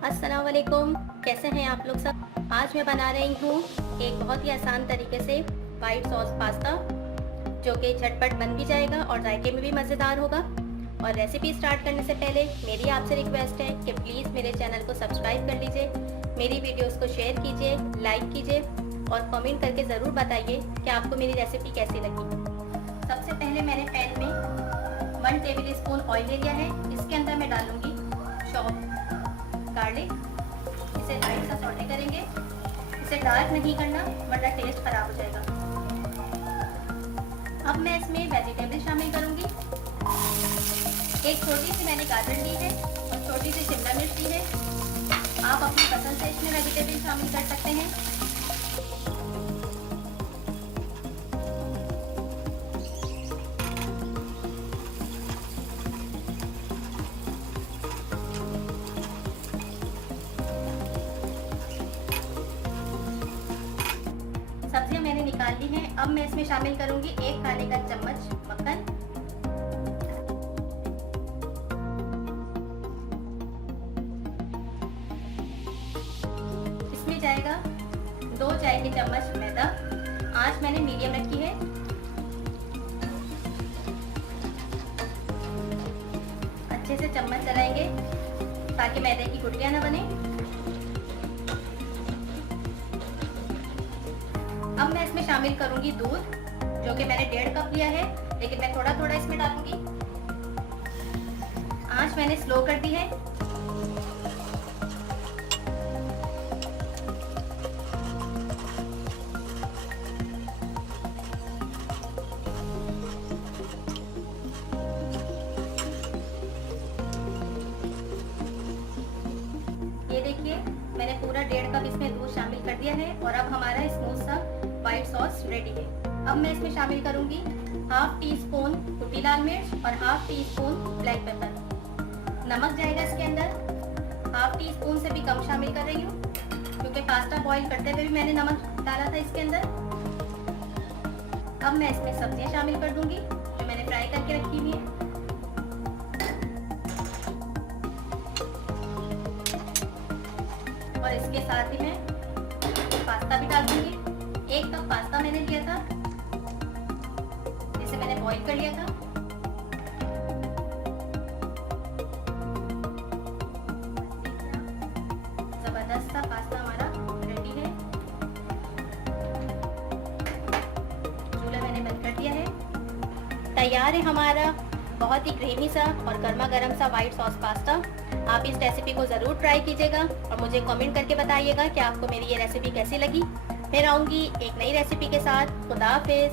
अस्सलाम वालेकुम, कैसे हैं आप लोग सब। आज मैं बना रही हूँ एक बहुत ही आसान तरीके से वाइट सॉस पास्ता, जो कि झटपट बन भी जाएगा और जायके में भी मज़ेदार होगा। और रेसिपी स्टार्ट करने से पहले मेरी आपसे रिक्वेस्ट है कि प्लीज़ मेरे चैनल को सब्सक्राइब कर लीजिए, मेरी वीडियोस को शेयर कीजिए, लाइक कीजिए और कमेंट करके ज़रूर बताइए कि आपको मेरी रेसिपी कैसी लगी। सबसे पहले मैंने पैन में 1 टेबल स्पून ऑयल ले लिया है। इसके अंदर मैं डालूँगी चॉप गार्लिक। इसे लाइट सा सौटे करेंगे, इसे डार्क नहीं करना वरना टेस्ट खराब हो जाएगा। अब मैं इसमें वेजिटेबल शामिल करूंगी। एक छोटी सी मैंने गाजर ली है और छोटी सी शिमला मिर्च ली है। आप अपनी पसंद से इसमें वेजिटेबल शामिल कर सकते हैं। सब्जियां मैंने निकाल ली हैं। अब मैं इसमें शामिल करूंगी 1 खाने का चम्मच मक्खन, इसमें जाएगा 2 चाय के चम्मच मैदा। आंच मैंने मीडियम रखी है। अच्छे से चम्मच चलाएंगे ताकि मैदे की गुठलियां ना बने। अब मैं इसमें शामिल करूंगी दूध, जो कि मैंने 1.5 कप लिया है, लेकिन मैं थोड़ा थोड़ा इसमें डालूंगी। आंच मैंने स्लो कर दी है। ये देखिए, मैंने पूरा 1.5 कप इसमें दूध शामिल कर दिया है और अब हमारा स्मूथ सा व्हाइट सॉस रेडी है। अब मैं इसमें शामिल करूंगी 1/2 टी स्पून कुटी लाल मिर्च और 1/2 टी स्पून ब्लैक पेपर। नमक जाएगा इसके अंदर। 1/2 टी स्पून से भी कम शामिल कर रही हूँ, क्योंकि पास्ता बॉईल करते हुए भी मैंने नमक डाला था इसके अंदर। अब मैं इसमें सब्जियां शामिल कर दूंगी जो मैंने फ्राई करके रखी हुई है। और इसके साथ ही मैं पास्ता भी डाल दूंगी। 1 कप पास्ता मैंने लिया था, जिसे मैंने बॉईल कर लिया था। जबरदस्त सा पास्ता हमारा रेडी है। चूल्हा मैंने बंद कर दिया है। तैयार है हमारा बहुत ही क्रीमी सा और गर्मा गर्म सा व्हाइट सॉस पास्ता। आप इस रेसिपी को ज़रूर ट्राई कीजिएगा और मुझे कमेंट करके बताइएगा कि आपको मेरी ये रेसिपी कैसी लगी। फिर आऊँगी एक नई रेसिपी के साथ। खुदा हाफिज़।